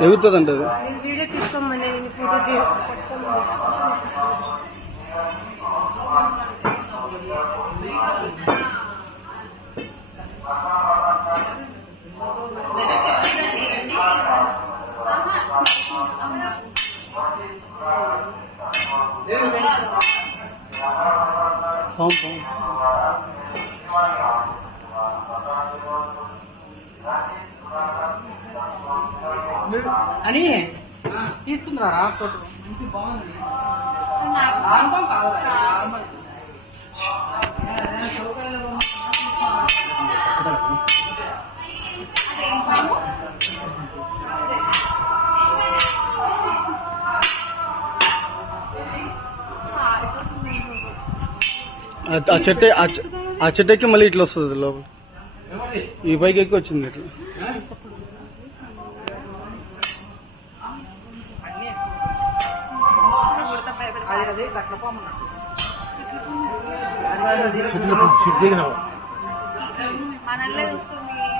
ఎగురుతుందంట అది. వీడియో తీసుకోమని ఫోటో తీసుకోమని. పాము పాము అని తీసుకుందారా ఫోటో మంచి బాగుంది ఆరంభం కాదురా, ఆరంభం. ఆ- ఆ చెట్టు ఆ చె- ఆ చెట్టు ఎక్కి మళ్ళీ ఇట్లా వస్తుంది లోపల? ఈ పైకి ఎక్కి వచ్చింది ఇట్లా ఏ? అది అది